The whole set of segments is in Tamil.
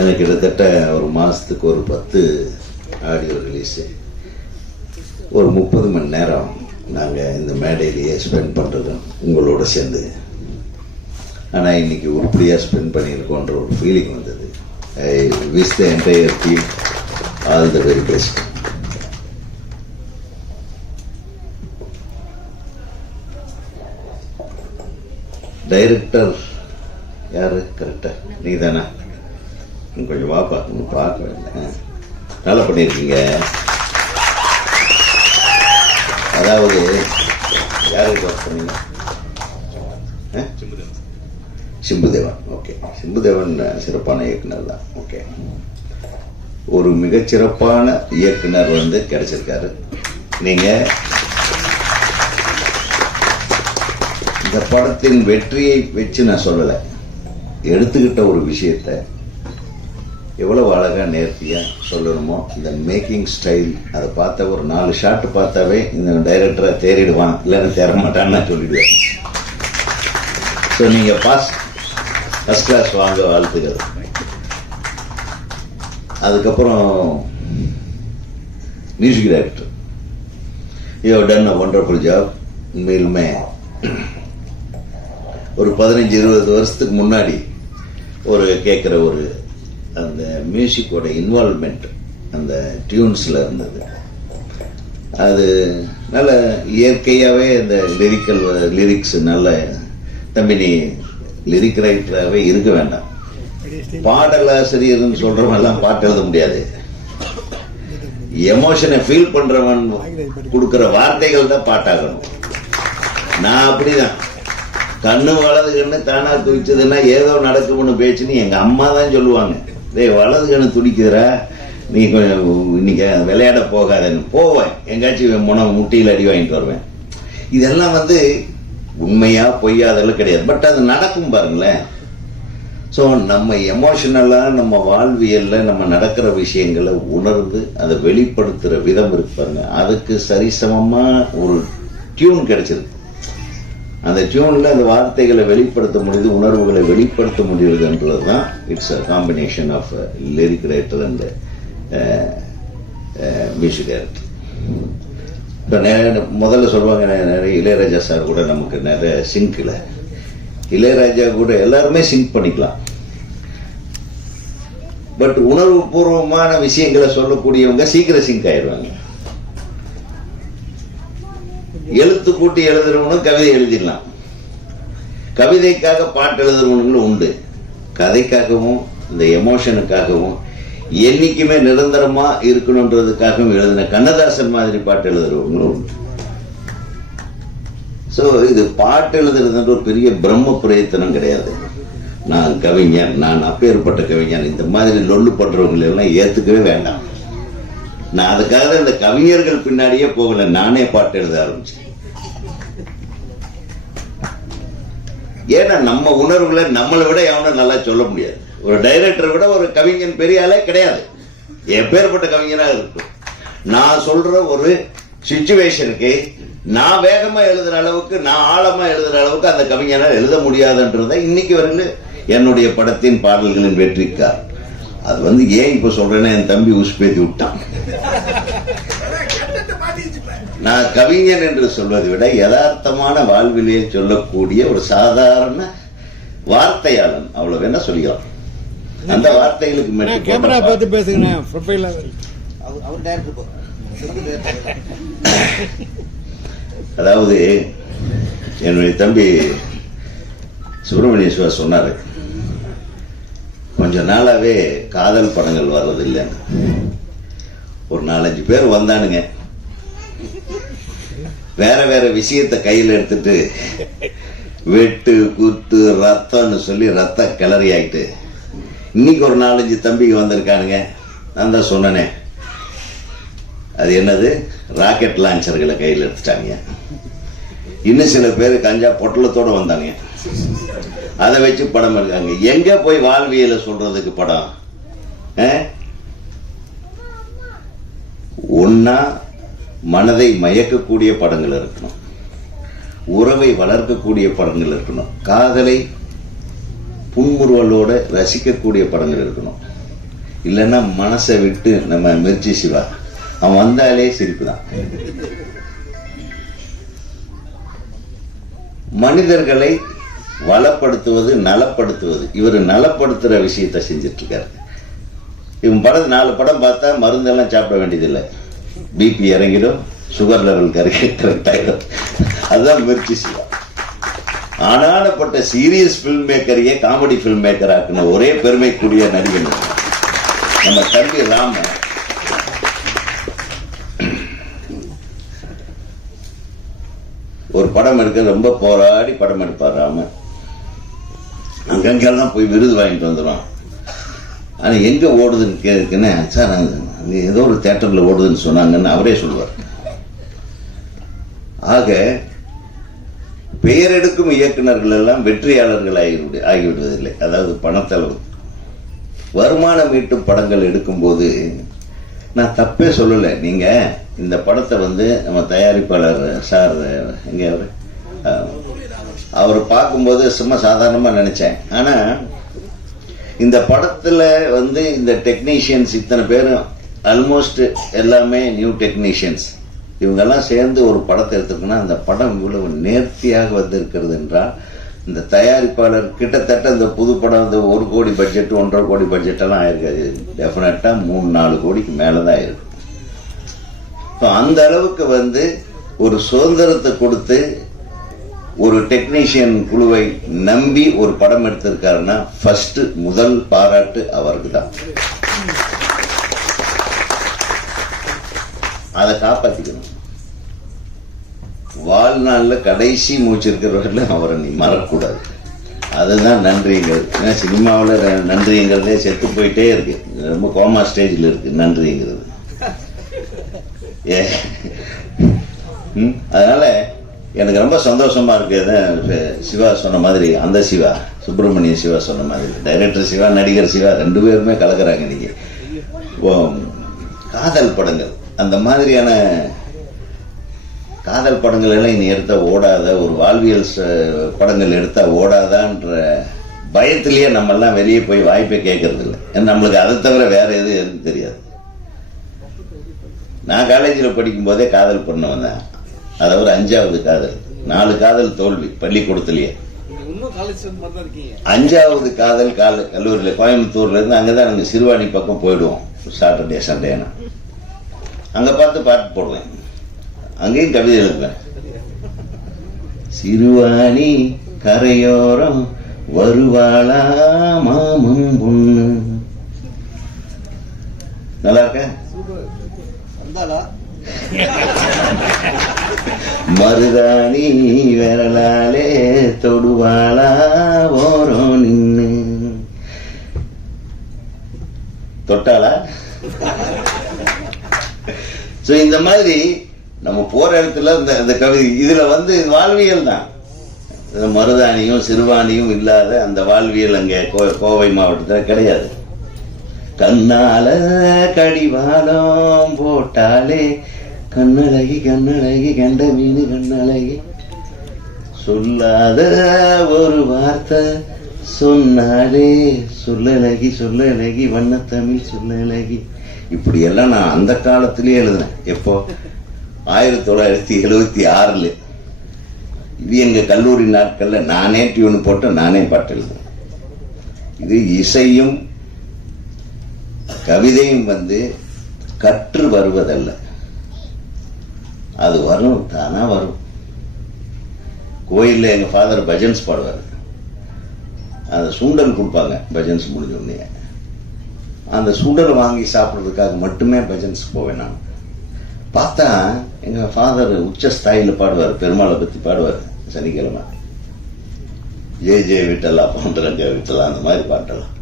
எனக்கு கிட்டத்தட்ட ஒரு மாதத்துக்கு ஒரு பத்து ஆடியோ ரிலீஸு ஒரு முப்பது மணி நேரம் நாங்கள் இந்த மேடையிலேயே ஸ்பெண்ட் பண்ணுறது உங்களோட சேர்ந்து. ஆனால் இன்னைக்கு உருப்படியாக ஸ்பெண்ட் பண்ணியிருக்கோன்ற ஒரு ஃபீலிங் வந்தது. I wish the entire team all the very best director யாரு? கரெக்டாக நீ தானே கொஞ்சம் வாப்பா இன்னும் பார்க்க நல்லா பண்ணியிருக்கீங்க. அதாவது யாருக்கு ஒர்க் பண்ணீங்க? ஆ? சிம்புதேவன் ஓகே. சிம்புதேவன் சிறப்பான இயக்குனர் தான். ஓகே. ஒரு மிகச்சிறப்பான இயக்குனர் வந்து கிடைச்சிருக்காரு. நீங்கள் இந்த படத்தின் வெற்றியை வச்சு நான் சொல்லலை. எடுத்துக்கிட்ட ஒரு விஷயத்தை எவ்வளவு அழகாக நேர்த்தியாக சொல்லணுமோ இந்த மேக்கிங் ஸ்டைல் அதை பார்த்த ஒரு நாலு ஷாட் பார்த்தாவே இந்த டைரக்டரை தேறிடுவான். இல்லைன்னு தேர மாட்டான்னு சொல்லிடுவேன். ஸோ நீங்கள் பாஸ் ஃபஸ்ட் கிளாஸ் வாங்க வாழ்த்துக்கள். அதுக்கப்புறம் music director you done a wonderful job உண்மையிலுமே ஒரு பதினஞ்சு இருபது வருஷத்துக்கு முன்னாடி ஒரு கேட்குற ஒரு அந்த மியூசிக்கோட இன்வால்மெண்ட் அந்த டியூன்ஸில் இருந்தது. அது நல்ல இயற்கையாகவே அந்த லிரிக்கல் லிரிக்ஸ் நல்ல தம்பி நீ லிரிக் ரைட்டராகவே இருக்க வேண்டாம். பாடலாசிரியர்னு சொல்றவன் எல்லாம் பாட்டு எழுத முடியாது. எமோஷனை ஃபீல் பண்றவன் கொடுக்குற வார்த்தைகள் தான் பாட்டாகணும். நான் அப்படிதான். கண்ணு வலது கண்ணு தானாக துடிச்சதுன்னா ஏதோ நடக்கும்னு பேச்சுன்னு எங்க அம்மா தான் சொல்லுவாங்க. டேய் வலது கண்ணு துடிக்குதுரா நீ கொஞ்சம் இன்னைக்கு விளையாட போகாதன்னு போவேன். எங்காச்சும் முன முட்டியில் அடி வாங்கிட்டு வருவேன். இதெல்லாம் வந்து உண்மையா பொய்யா அதெல்லாம் கிடையாது. பட் அது நடக்கும் பாருங்களேன். ஸோ நம்ம எமோஷனலாக நம்ம வாழ்வியலில் நம்ம நடக்கிற விஷயங்களை உணர்ந்து அதை வெளிப்படுத்துகிற விதம் இருக்கு பாருங்க. அதுக்கு சரிசமமாக ஒரு டியூன் கிடைச்சிருக்கு. அந்த டியூனில் அந்த வார்த்தைகளை வெளிப்படுத்த முடியுது உணர்வுகளை வெளிப்படுத்த முடியுதுன்றது தான் it's a combination of lyric writer and music director இப்போ முதல்ல சொல்லுவாங்க நிறைய இளையராஜா சார் கூட நமக்கு நிறைய சிங்க்கில் இளையராஜா கூட எல்லாருமே சிங்க் பண்ணிக்கலாம். பட் உணர்வு பூர்வமான விஷயங்களை சொல்லக்கூடியவங்க சீக்கிரம் சிங்க் ஆயிடுவாங்க. எழுத்து கூட்டி எழுதுறவனும் கவிதை எழுதிடலாம். கவிதைக்காக பாட்டு எழுதுறவனுங்களும் உண்டு. கதைக்காகவும் இந்த எமோஷனுக்காகவும் என்னைக்குமே நிரந்தரமா இருக்கணுன்றதுக்காகவும் எழுதின கண்ணதாசன் மாதிரி பாட்டு எழுதுறவங்களும் உண்டு. ஸோ இது பாட்டு எழுதுறதுன்ற ஒரு பெரிய பிரம்ம பிரயத்தனம் கிடையாது. நான் கவிஞன் நான் அப்பேற்பட்ட கவிஞன் இந்த மாதிரி லொல்லு பண்றவங்களை எல்லாம் வேண்டாம். நான் அதுக்காக இந்த கவிஞர்கள் பின்னாடியே போகல நானே பாட்டு எழுத ஆரம்பிச்சேன் ஏன்னா நம்ம உணர்வுகளை நம்மளை விட எவனும் நல்லா சொல்ல முடியாது. ஒரு டைரக்டரை விட ஒரு கவிஞன் பெரிய ஆளே கிடையாது. எப்பேற்பட்ட கவிஞனாக இருக்கும் நான் சொல்ற ஒரு சுச்சுவேஷனுக்கு நான் வேகமா எழுதுற அளவுக்கு நான் ஆழமா எழுதுற அளவுக்கு அந்த கவிஞனால் எழுத முடியாதுன்றத இன்னைக்கு வரையிலும் என்னுடைய படத்தின் பாடல்களின் வெற்றிக்கார். அது வந்து ஏன் இப்ப சொல்றேன்னா என் தம்பி உஷ்பேத்தி விட்டான். நான் கவிஞன் என்று சொல்வதை விட யதார்த்தமான வாழ்விலே சொல்லக்கூடிய ஒரு சாதாரண வார்த்தையாளன் அவ்வளவு வேணா சொல்லிக்கலாம் அந்த வார்த்தைகளுக்கு மட்டும் கேமரா பார்த்து பேசுங்கண்ணே ப்ரொஃபைல அவர் டேரக்டர் அதாவது என்னுடைய தம்பி சுப்பிரமணிய சிவா சொன்னாரு கொஞ்ச நாளாவே காதல் படங்கள் வர்றதில்லைன்னு. ஒரு நாலஞ்சு பேர் வந்தானுங்க. வேற வேற விஷயத்தை கையில் எடுத்துட்டு வெட்டு குத்து ரத்தம்னு சொல்லி ரத்த கிளறி ஆகிட்டு இன்னைக்கு ஒரு நாலஞ்சு தம்பிங்க வந்திருக்கானுங்க. நான் தான் சொன்னனே. அது என்னது? ராக்கெட் லான்ச்சர்களை கையில் எடுத்துட்டாங்க இன்னும் சில பேர் கஞ்சா பொட்டலத்தோட வந்தாங்க அதை வச்சு படம் எடுக்காங்க. எங்க போய் வாழ்வியலை சொல்றதுக்கு படம்? ஒன்னா மனதை மயக்கக்கூடிய படங்கள் இருக்கணும். உறவை வளர்க்கக்கூடிய படங்கள் இருக்கணும். காதலை புன்முறுவலோட ரசிக்கக்கூடிய படங்கள் இருக்கணும். இல்லைன்னா மனசை விட்டு நம்ம மிர்ச்சி சிவா. அவன் வந்தாலே சிரிப்பு தான் மனிதர்களை வளப்படுத்துவது நலப்படுத்துவது. இவர் நலப்படுத்துற விஷயத்தை செஞ்சுட்டு இருக்காரு இவன் படம் நாலு படம் பார்த்தா மருந்தெல்லாம் சாப்பிட வேண்டியதில்லை. பிபி இறங்கிடும் சுகர் லெவல் கரெக்ட் ஆகிடும் அதுதான் முயற்சி சிவா ஆனாடப்பட்ட சீரியஸ் ஃபில்ம் மேக்கரையே காமெடி ஃபில்ம் மேக்கர் ஆக்கின ஒரே பெருமைக்குரிய நடிகன் நம்ம தம்பி ராம. ஒரு படம் எடுக்க ரொம்ப போராடி படம் எடுப்பார் ராம. அங்கங்கெல்லாம் போய் விருது வாங்கிட்டு வந்துடும் ஆனா எங்க ஓடுதுன்னு கேட்குன்னு சார் ஏதோ ஒரு தேட்டரில் ஓடுதுன்னு சொன்னாங்கன்னு அவரே சொல்லுவார். ஆக பெயர் எடுக்கும் இயக்குனர்கள் எல்லாம் வெற்றியாளர்கள் ஆகிவிடு ஆகிவிடுவதில்லை. அதாவது பணத்தளவு. வருமானம் ஈட்டும் படங்கள் எடுக்கும்போது நான் தப்பே சொல்லலை. நீங்கள் இந்த படத்தை வந்து நம்ம தயாரிப்பாளர் சார் எங்கே அவர்? அவர் பார்க்கும்போது சும்மா சாதாரணமாக நினச்சேன். ஆனால் இந்த படத்தில் வந்து இந்த டெக்னீஷியன்ஸ் இத்தனை பேரும் ஆல்மோஸ்ட் எல்லாமே நியூ டெக்னீஷியன்ஸ் இவங்கெல்லாம் சேர்ந்து ஒரு படத்தை எடுத்துக்கணும் அந்த படம் இவ்வளவு நேர்த்தியாக வந்திருக்கிறது என்றால் இந்த தயாரிப்பாளர் கிட்டத்தட்ட இந்த புது படம் இந்த ஒரு கோடி பட்ஜெட் ஒன்றரை கோடி பட்ஜெட்டெல்லாம் ஆயிருக்காது. டெஃபினட்டாக மூணு நாலு கோடிக்கு மேலே தான் இருக்கும் ஸோ அந்த அளவுக்கு வந்து ஒரு சுதந்திரத்தை கொடுத்து ஒரு டெக்னீஷியன் குழுவை நம்பி ஒரு படம் எடுத்திருக்காருன்னா ஃபர்ஸ்ட் முதல் பாராட்டு அவருக்கு தான் அதை காப்பாற்றிக்கணும் வாழ்நாளில் கடைசி மூச்சு இருக்கிறவர்கள அவரை நீ மறக்கக்கூடாது. அதுதான் நன்றிங்கிறது. ஏன்னா சினிமாவில் நன்றிங்கிறதே செத்து போயிட்டே இருக்கு. ரொம்ப கோமா ஸ்டேஜில் இருக்கு நன்றிங்கிறது. ஏ ம், அதனால எனக்கு ரொம்ப சந்தோஷமா இருக்கு. சிவா சொன்ன மாதிரி அந்த சிவா சுப்பிரமணிய சிவா சொன்ன மாதிரி. டைரக்டர் சிவா நடிகர் சிவா ரெண்டு பேருமே கலக்குறாங்க இன்னைக்கு. ஓ, காதல் படங்கள். அந்த மாதிரியான காதல் படங்கள் எல்லாம் இனி எடுத்தா ஓடாத ஒரு வாழ்வியல் ச- படங்கள் எடுத்த ஓடாதான்ற பயத்திலேயே நம்மெல்லாம் வெளியே போய் வாய்ப்பே கேட்கறது இல்லை நம்மளுக்கு அதை தவிர வேற எது எதுவும் தெரியாது. நான் காலேஜில் படிக்கும் போதே காதல் பண்ண வந்தேன் அதாவது ஒரு அஞ்சாவது காதல். நாலு காதல் தோல்வி பள்ளிக்கூடத்திலேயே. அஞ்சாவது காதல் கால கல்லூரியில் கோயம்புத்தூர்ல இருந்து அங்கதான் நாங்கள் சிறுவாணி பக்கம் போயிடுவோம். சாட்டர்டே சண்டேனா. அங்க பார்த்து பாட்டு போடுவேன். அங்கேயும் கவிதை எழுதுவேன். சிறுவாணி கரையோரம் வருவாளா மாமம் பொண்ணு. நல்லா இருக்க? மருதாணி விரலாலே தொடுவாளா ஓரம் நின்னு. தொட்டாளா? ஸோ இந்த மாதிரி நம்ம போற இடத்துல இந்த இந்த கவிதை இதுல வந்து வாழ்வியல் தான். மருதாணியும் சிறுவாணியும் இல்லாத அந்த வாழ்வியல் அங்கே கோ- கோவை மாவட்டத்தில் கிடையாது. கண்ணால கடிவாளம் போட்டாலே கண்ணழகி கண்ணழகி கண்ட மீன் கண்ணழகி. சொல்லாத ஒரு வார்த்தை சொன்னாலே சொல்லழகி சொல்லழகி வண்ணத்தமிழ் சொல்லழகி. இப்படி எல்லாம் நான் அந்த காலத்திலேயே எழுதினேன். எப்போ? ஆயிரத்தி தொள்ளாயிரத்தி எழுபத்தி ஆறில். இது எங்கள் கல்லூரி நாட்களில் நானே டியூன் போட்டு நானே பாட்டு எழுதுவேன் இது இசையும் கவிதையும் வந்து கற்று வருவதல்ல. அது வரும் தானாக வரும். கோயிலில் எங்கள் ஃபாதர் பஜன்ஸ் பாடுவார். அந்த சுண்டல் கொடுப்பாங்க பஜன்ஸ் முடிஞ்ச உடனே. அந்த சுண்டல் வாங்கி சாப்பிட்றதுக்காக மட்டுமே பஜன்ஸ் போவேன் நான். பார்த்தா எங்கள் ஃபாதர் உச்ச ஸ்தாயில் பாடுவார் பெருமாளை பற்றி பாடுவார் சனிக்கிழமை. ஜெய ஜெய விட்டலா பவுண்டரங்க விட்டலா அந்த மாதிரி பாட்டெல்லாம்.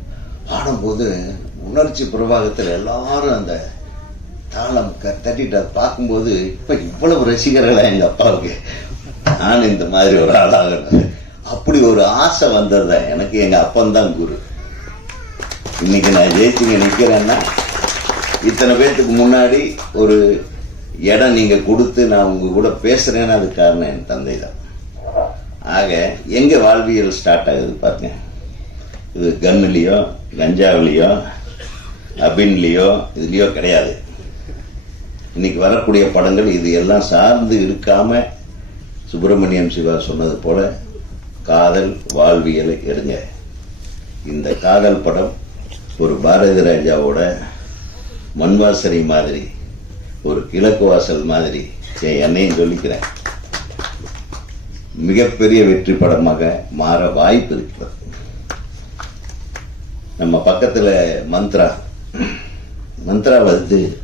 பாடும்போது உணர்ச்சி பிரவாகத்தில் எல்லாரும் அந்த தாளம் க- தட்டிட்டு அதை பார்க்கும்போது இப்போ இவ்வளவு ரசிகர்களாக எங்கள் அப்பாவுக்கு நான் இந்த மாதிரி ஒரு ஆளாகணும் அப்படி ஒரு ஆசை வந்தது எனக்கு எங்கள் அப்பந்தான் குரு. இன்னைக்கு நான் ஜெயிச்சுங்க நிற்கிறேன்னா இத்தனை பேர்த்துக்கு முன்னாடி ஒரு இடம் நீங்கள் கொடுத்து நான் உங்கள் கூட பேசுகிறேன்னு அதுக்கு காரணம் என் தந்தை தான் ஆக எங்கே வாழ்வியல் ஸ்டார்ட் ஆகுது பாருங்க. இது கன்னுலேயோ கஞ்சாவிலையோ அபின்லேயோ இதுலேயோ கிடையாது. இன்னைக்கு வரக்கூடிய படங்கள் இது எல்லாம் சார்ந்து இருக்காமல் சுப்பிரமணியம் சிவா சொன்னது போல காதல் வாழ்வியலை எடுங்க. இந்த காதல் படம் ஒரு பாரதி ராஜாவோட மண்வாசனை மாதிரி ஒரு கிழக்கு வாசல் மாதிரி என் என்னையும் சொல்லிக்கிறேன். மிகப்பெரிய வெற்றி படமாக மாற வாய்ப்பு இருக்கிறது. நம்ம பக்கத்தில் மந்த்ரா. மந்த்ரா வந்து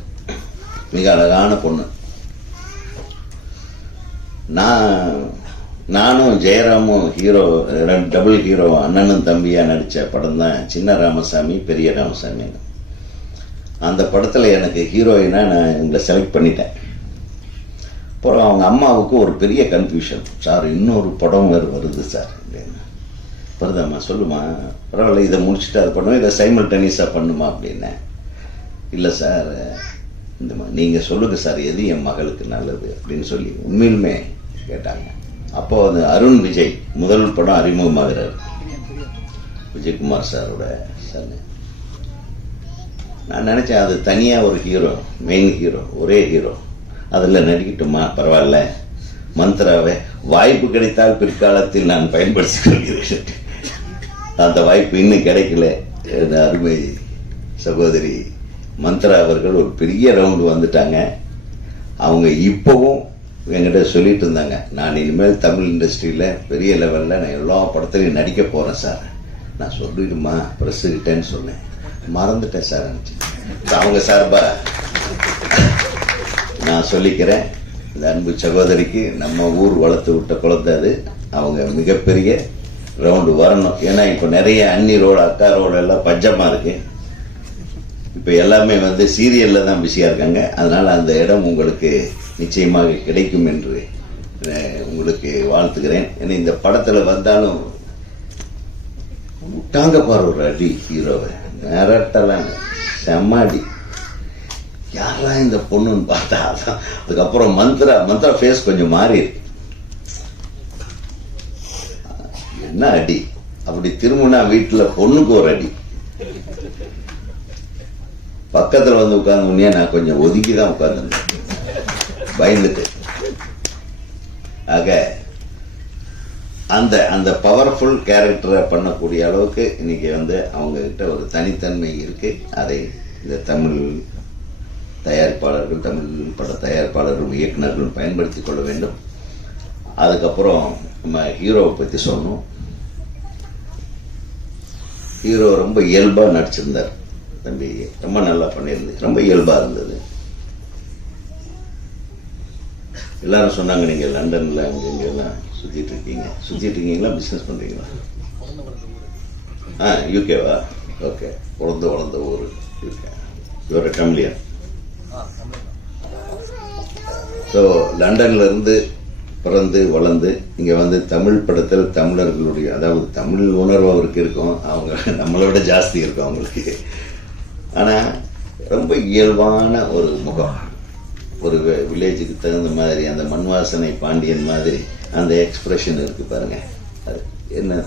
மிக அழகான பொண்ணு. நான் நானும் ஜெயராமும் ஹீரோ ரெண்டு டபுள் ஹீரோ அண்ணனும் தம்பியாக நடித்த படம் தான் சின்ன ராமசாமி பெரிய ராமசாமி. அந்த படத்தில் எனக்கு ஹீரோயினாக நான் இவங்களை செலக்ட் பண்ணிட்டேன். அப்புறம் அவங்க அம்மாவுக்கு ஒரு பெரிய கன்ஃபியூஷன் சார் இன்னொரு படம் வேறு வருது சார். அப்படின்னு. வருதாம்மா சொல்லுமா. பரவாயில்ல இதை முடிச்சுட்டு அது பண்ணுவோம் இதை சைமல்டேனியஸாக பண்ணுமா? அப்படின்னேன். இல்லை சார் இந்த நீங்கள் சொல்லுங்கள் சார் எது என் மகளுக்கு நல்லது? அப்படின்னு சொல்லி உண்மையிலுமே கேட்டாங்க. அப்போ அது அருண் விஜய் முதல் படம் அறிமுகமாகிறார். விஜயகுமார் சாரோட சன்னு நான் நினச்சேன் அது தனியாக ஒரு ஹீரோ மெயின் ஹீரோ ஒரே ஹீரோ அதில் நடிக்கட்டுமா? பரவாயில்ல. மந்த்ராவை வாய்ப்பு கிடைத்தால் பிற்காலத்தில் நான் பயன்படுத்திக் கொள்கிறேன். அந்த வாய்ப்பு இன்னும் கிடைக்கல. என் அருமை சகோதரி மந்த்ரா அவர்கள் ஒரு பெரிய ரவுண்டு வந்துட்டாங்க. அவங்க இப்போவும் என்கிட்ட சொல்லிட்டு இருந்தாங்க நான் இனிமேல் தமிழ் இண்டஸ்ட்ரியில் பெரிய லெவலில் நான் எல்லா படத்துலையும் நடிக்க போகிறேன் சார் நான் சொல்லிடுமா ப்ரெஸ்ஸுக்கிட்டேன்னு சொன்னேன். மறந்துட்டேன் சார் அவங்க சார்பா நான் சொல்லிக்கிறேன் இந்த அன்பு சகோதரிக்கு நம்ம ஊர் வளர்த்து விட்ட குழந்தை அது. அவங்க மிகப்பெரிய ரவுண்டு வரணும். ஏன்னா இப்போ நிறைய அன்னி ரோடு அக்கா ரோடு எல்லாம் பஞ்சமாக இருக்கு. இப்போ எல்லாமே வந்து சீரியலில் தான் பிஸியாக இருக்காங்க. அதனால் அந்த இடம் உங்களுக்கு நிச்சயமாக கிடைக்கும் என்று உங்களுக்கு வாழ்த்துக்கிறேன் ஏன்னா இந்த படத்தில் வந்தாலும் விட்டாங்க பாரு ஒரு அடி ஹீரோவை. மிரட்டலாம் செம்ம அடி. யாரா இந்த பொண்ணுன்னு பார்த்தா அதான். அதுக்கப்புறம் மந்த்ரா மந்த்ரா ஃபேஸ் கொஞ்சம் மாறி இருக்கு. என்ன அடி? அப்படி திரும்பினா வீட்டில் பொண்ணுக்கு ஒரு அடி. பக்கத்தில் வந்து உட்காந்து நான் கொஞ்சம் ஒதுக்கி தான் உட்காந்துருந்தேன் பயந்துட்டு. ஆக அந்த அந்த பவர்ஃபுல் கேரக்டரை பண்ணக்கூடிய அளவுக்கு இன்னைக்கு வந்து அவங்கக்கிட்ட ஒரு தனித்தன்மை இருக்கு. அதை இந்த தமிழ் தயாரிப்பாளர்கள் தமிழ் பட தயாரிப்பாளர்களும் இயக்குனர்களும் பயன்படுத்தி கொள்ள வேண்டும். அதுக்கப்புறம் நம்ம ஹீரோவை பற்றி சொன்னோம் ஹீரோ ரொம்ப இயல்பாக நடிச்சிருந்தார் தம்பி. ரொம்ப நல்லா பண்ணியிருந்தது ரொம்ப இயல்பாக இருந்தது. எல்லாரும் சொன்னாங்க நீங்கள் லண்டனில் அங்கே இங்கெல்லாம் எல்லாம் இருக்கீங்க. சுற்றிட்டு இருக்கீங்களா? பிஸ்னஸ் பண்ணுறீங்களா ஆ யூகேவா ஓகே பிறந்து வளர்ந்த ஊர் யூகே இவர் டம்லியன் ஸோ லண்டன்லேருந்து பிறந்து வளர்ந்து இங்கே வந்து தமிழ் படத்தில் தமிழர்களுடைய அதாவது தமிழ் உணர்வு அவருக்கு இருக்கும். அவங்க நம்மளை விட ஜாஸ்தி இருக்கும் அவங்களுக்கு. ஆனால் ரொம்ப இயல்பான ஒரு முகம். ஒரு வி- வில்லேஜுக்கு தகுந்த மாதிரி அந்த மண் வாசனை பாண்டியன் மாதிரி அந்த எக்ஸ்பிரஷன் இருக்குது பாருங்க. அது என்ன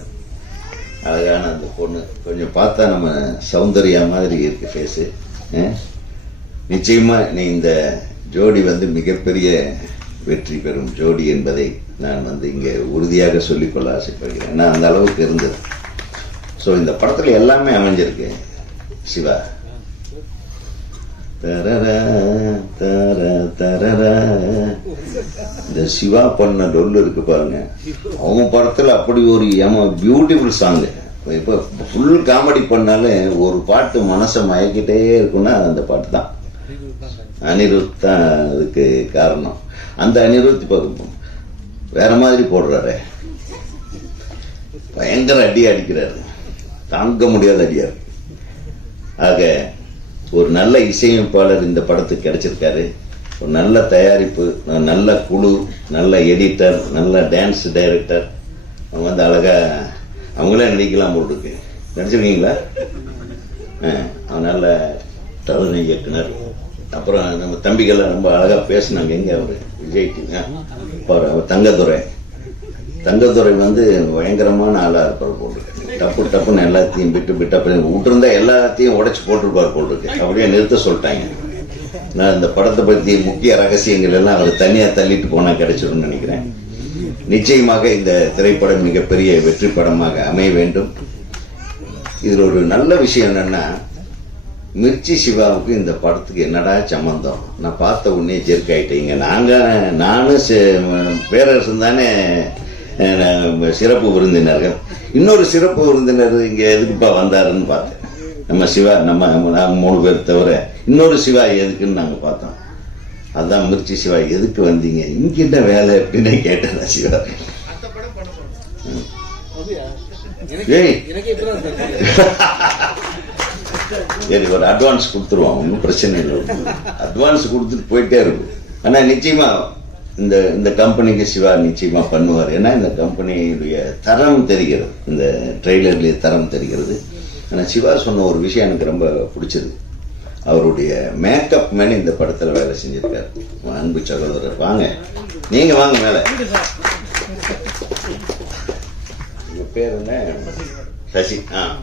அழகான அந்த பொண்ணு. கொஞ்சம் பார்த்தா நம்ம சௌந்தர்யா மாதிரி இருக்குது ஃபேஸு நிச்சயமாக நீ இந்த ஜோடி வந்து மிகப்பெரிய வெற்றி பெறும் ஜோடி என்பதை நான் வந்து இங்கே உறுதியாக சொல்லிக்கொள்ள ஆசைப்படுகிறேன். ஏன்னா அந்த அளவுக்கு இருந்தது. ஸோ இந்த படத்தில் எல்லாமே அமைஞ்சிருக்கு. சிவா. இந்த சிவா பண்ண டொல்லு இருக்கு பாருங்க. அவங்க படத்துல அப்படி ஒரு ஏமா பியூட்டிஃபுல் சாங் இப்போ ஃபுல் காமெடி பண்ணாலே ஒரு பாட்டு மனசை மயக்கிட்டே இருக்குன்னா அது அந்த பாட்டு தான். அனிருத் தான் அதுக்கு காரணம். அந்த அனிருத் இப்போ வேற மாதிரி போடுறாரு. பயங்கர அடி அடிக்கிறாரு. தாங்க முடியாத அடியார் ஆக ஒரு நல்ல இசையமைப்பாளர் இந்த படத்துக்கு கிடைச்சிருக்காரு. ஒரு நல்ல தயாரிப்பு நல்ல குழு நல்ல எடிட்டர் நல்ல டான்ஸ் டைரக்டர் அவங்க வந்து அழகா அவங்களே நடிக்கலாம் போட்டுருக்கு நடிச்சிருக்கீங்களா? அவன் நல்ல தலைமை இயக்குனர். அப்புறம் நம்ம தம்பிகள்லாம் ரொம்ப அழகா பேசினாங்க. எங்க அவர்? விஜய்க்குங்க அவர் அவர் தங்கத்துறை வந்து பயங்கரமான ஆளா இருப்பார் போட்டிருக்காரு டப்பு டப்புன்னு எல்லாத்தையும் விட்டு விட்டு அப்படி விட்டுருந்தா எல்லாத்தையும் உடைச்சு போட்டுருப்பார் போல் இருக்கு. அப்படியே நிறுத்த சொல்லிட்டாங்க. நான் இந்த படத்தை பற்றி முக்கிய ரகசியங்கள் எல்லாம் அவர் தனியாக தள்ளிட்டு போனால் கிடைச்சிடும்னு நினைக்கிறேன். நிச்சயமாக இந்த திரைப்படம் மிகப்பெரிய வெற்றி படமாக அமைய வேண்டும். இதில் ஒரு நல்ல விஷயம் என்னென்னா மிர்ச்சி சிவாவுக்கு இந்த படத்துக்கு என்னடா சம்மந்தம் நான் பார்த்த உடனே ஜெர்க் ஆகிட்டேங்க நாங்கள் நானும் பேரரசன் தானே சிறப்பு விருந்தினர்கள். இன்னொரு சிறப்பு விருந்தினர் இங்க எதுக்குப்பா வந்தாருன்னு பார்த்தேன். நம்ம சிவா நம்ம மூணு பேர் தவிர இன்னொரு சிவா எதுக்குன்னு நாங்க பார்த்தோம். அதான் மிர்ச்சி சிவா எதுக்கு வந்தீங்க? இங்க என்ன வேலை அப்படின்னு கேட்டேன் சிவா. சரி ஒரு அட்வான்ஸ் கொடுத்துருவோம் ஒன்றும் பிரச்சனை இல்லை. அட்வான்ஸ் கொடுத்துட்டு போயிட்டே இருக்கும். ஆனா நிச்சயமா இந்த இந்த கம்பெனிக்கு சிவா நிச்சயமாக பண்ணுவார். ஏன்னா இந்த கம்பெனியுடைய தரம் தெரிகிறது. இந்த ட்ரெய்லர்லேயே தரம் தெரிகிறது. ஆனால் சிவா சொன்ன ஒரு விஷயம் எனக்கு ரொம்ப பிடிச்சது. அவருடைய மேக்கப் மேன் இந்த படத்தில் வேலை செஞ்சிருக்காரு. அன்பு சகோதரர். வாங்க. நீங்க வாங்க மேல. உங்க பேர் என்ன? சசி. ஆ.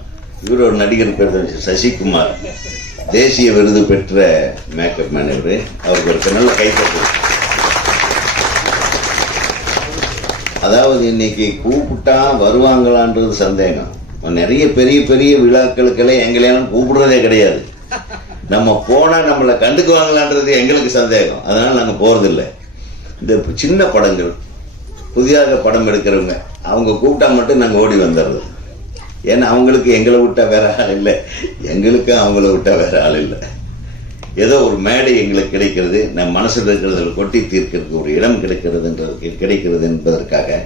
இவர் ஒரு நடிகர் பேர் தான் சசிகுமார். தேசிய விருது பெற்ற மேக்கப் மேன் இவர். அவருக்கு ஒரு நல்ல கைத்தட்டு அதாவது இன்னைக்கு கூப்பிட்டா வருவாங்களான்றது சந்தேகம். நிறைய பெரிய பெரிய விழாக்களுக்கெல்லாம் எங்களையெல்லாம் கூப்பிடுறதே கிடையாது. நம்ம போனால் நம்மளை கண்டுக்குவாங்களான்றது எங்களுக்கு சந்தேகம். அதனால் நாங்கள் போகிறதில்ல இந்த சின்ன படங்கள் புதிதாக படம் எடுக்கிறவங்க அவங்க கூப்பிட்டா மட்டும் நாங்கள் ஓடி வந்துடுறது. ஏன்னா அவங்களுக்கு எங்களை விட்டால் வேற ஆள் இல்லை. எங்களுக்கு அவங்கள விட்டால் வேற ஆள் இல்லை. ஏதோ ஒரு மேடை எங்களுக்கு கிடைக்கிறது நம் மனசில் இருக்கிறதில் கொட்டி தீர்க்கிறதுக்கு ஒரு இடம் கிடைக்கிறதுன்றது கிடைக்கிறது என்பதற்காக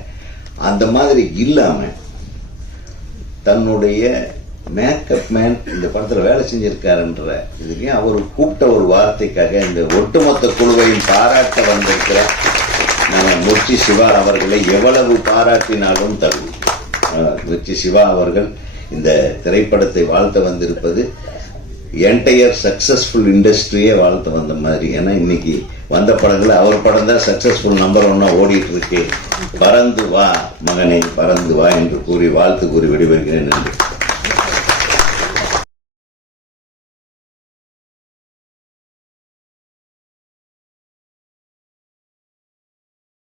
அந்த மாதிரி இல்லாமல் தன்னுடைய மேக்கப் மேன் இந்த படத்தில் வேலை செஞ்சிருக்காருன்ற இதுலயும் அவர் கூப்பிட்ட ஒரு வார்த்தைக்காக இந்த ஒட்டுமொத்த குழுவையும் பாராட்ட வந்திருக்கிற நம்ம முச்சி சிவா அவர்களை எவ்வளவு பாராட்டினாலும் தகுதி முச்சி சிவா அவர்கள் இந்த திரைப்படத்தை வாழ்த்த வந்திருப்பது என்டையர் சக்ஸஸ்ஃபுல் இண்டஸ்ட்ரியே வாழ்த்து வந்த மாதிரி. ஏன்னா இன்னைக்கு வந்த படங்கள் அவர் படம் தான் சக்ஸஸ்ஃபுல் நம்பர் ஒன்னா ஓடிட்டு இருக்கு. பறந்து வா மகனே பறந்து வா என்று கூறி வாழ்த்து கூறி விடைபெறுகிறேன். நன்றி.